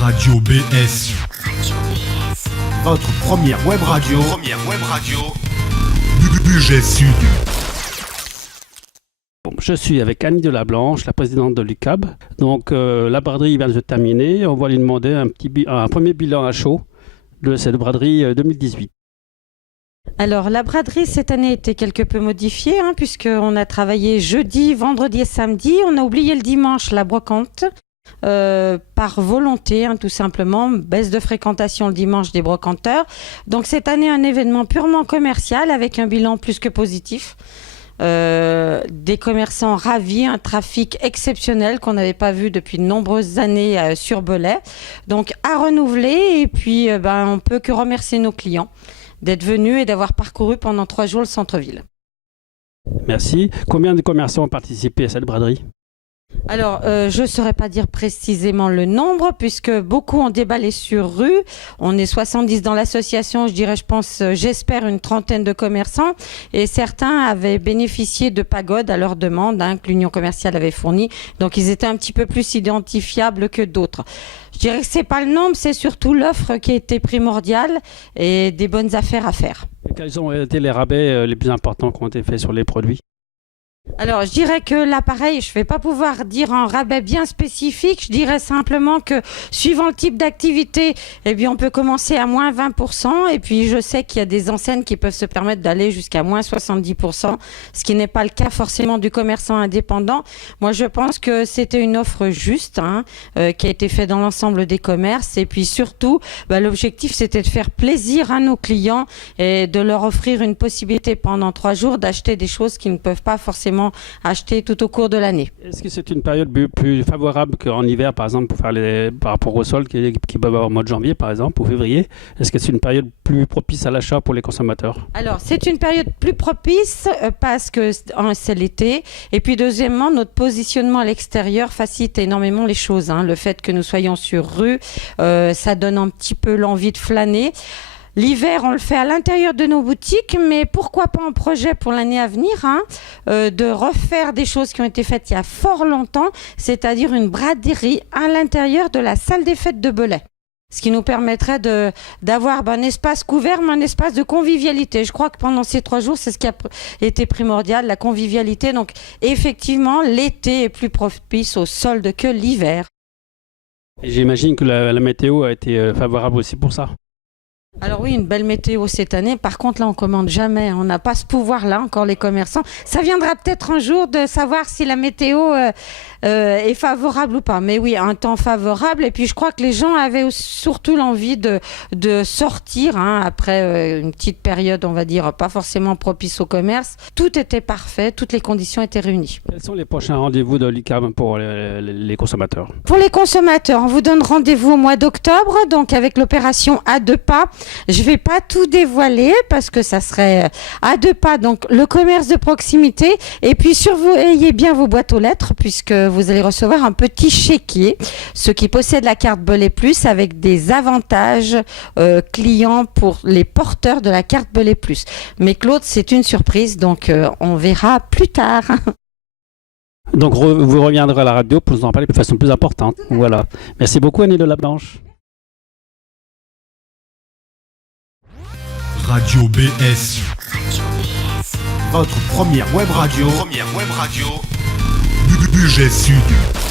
Radio BS. Votre première web radio. Budget Sud. Bon, je suis avec Annie Delablanche, la présidente de l'UCAB. Donc la braderie vient de se terminer. On va lui demander un premier bilan à chaud de cette braderie 2018. Alors, la braderie, cette année, était quelque peu modifiée, puisqu'on a travaillé jeudi, vendredi et samedi. On a oublié le dimanche la brocante, par volonté, tout simplement. Baisse de fréquentation le dimanche des brocanteurs. Donc, cette année, un événement purement commercial avec un bilan plus que positif. Des commerçants ravis, un trafic exceptionnel qu'on n'avait pas vu depuis de nombreuses années sur Belay. Donc, à renouveler. Et puis, on peut que remercier nos clients d'être venus et d'avoir parcouru pendant 3 jours le centre-ville. Merci. Combien de commerçants ont participé à cette braderie ? Alors, je ne saurais pas dire précisément le nombre, puisque beaucoup ont déballé sur rue. On est 70 dans l'association, j'espère une trentaine de commerçants. Et certains avaient bénéficié de pagodes à leur demande, que l'Union commerciale avait fourni. Donc, ils étaient un petit peu plus identifiables que d'autres. Je dirais que ce n'est pas le nombre, c'est surtout l'offre qui a été primordiale et des bonnes affaires à faire. Et quels ont été les rabais les plus importants qui ont été faits sur les produits ? Alors, je dirais que là, pareil, je ne vais pas pouvoir dire un rabais bien spécifique. Je dirais simplement que, suivant le type d'activité, on peut commencer à moins 20%. Et puis, je sais qu'il y a des enseignes qui peuvent se permettre d'aller jusqu'à moins 70%, ce qui n'est pas le cas forcément du commerçant indépendant. Moi, je pense que c'était une offre juste, qui a été faite dans l'ensemble des commerces. Et puis, surtout, l'objectif, c'était de faire plaisir à nos clients et de leur offrir une possibilité pendant 3 jours d'acheter des choses qu'ils ne peuvent pas forcément acheter tout au cours de l'année. Est-ce que c'est une période plus favorable qu'en hiver, par exemple, pour faire par rapport au sol qui peuvent avoir au mois de janvier, par exemple, ou février? Est-ce que c'est une période plus propice à l'achat pour les consommateurs? Alors, c'est une période plus propice parce que c'est l'été. Et puis, deuxièmement, notre positionnement à l'extérieur facilite énormément les choses. Le fait que nous soyons sur rue, ça donne un petit peu l'envie de flâner. L'hiver, on le fait à l'intérieur de nos boutiques, mais pourquoi pas un projet pour l'année à venir, de refaire des choses qui ont été faites il y a fort longtemps, c'est-à-dire une braderie à l'intérieur de la salle des fêtes de Belay. Ce qui nous permettrait d'avoir un espace couvert, mais un espace de convivialité. Je crois que pendant ces 3 jours, c'est ce qui a été primordial, la convivialité. Donc, effectivement, l'été est plus propice aux soldes que l'hiver. Et j'imagine que la météo a été favorable aussi pour ça. Alors oui, une belle météo cette année. Par contre, là, on commande jamais. On n'a pas ce pouvoir-là, encore les commerçants. Ça viendra peut-être un jour de savoir si la météo est favorable ou pas. Mais oui, un temps favorable. Et puis, je crois que les gens avaient surtout l'envie de sortir après une petite période, on va dire, pas forcément propice au commerce. Tout était parfait. Toutes les conditions étaient réunies. Quels sont les prochains rendez-vous de l'UCAB pour les consommateurs? Pour les consommateurs, on vous donne rendez-vous au mois d'octobre, donc avec l'opération à 2 pas. Je ne vais pas tout dévoiler parce que ça serait à 2 pas, donc le commerce de proximité. Et puis surveillez bien vos boîtes aux lettres puisque vous allez recevoir un petit chéquier. Ceux qui possèdent la carte Belay Plus avec des avantages clients pour les porteurs de la carte Belay Plus. Mais Claude, c'est une surprise, donc on verra plus tard. Donc vous reviendrez à la radio pour nous en parler de façon plus importante. Voilà. Merci beaucoup Annie Delablanche. Radio BS. Votre première web radio. Budget Sud.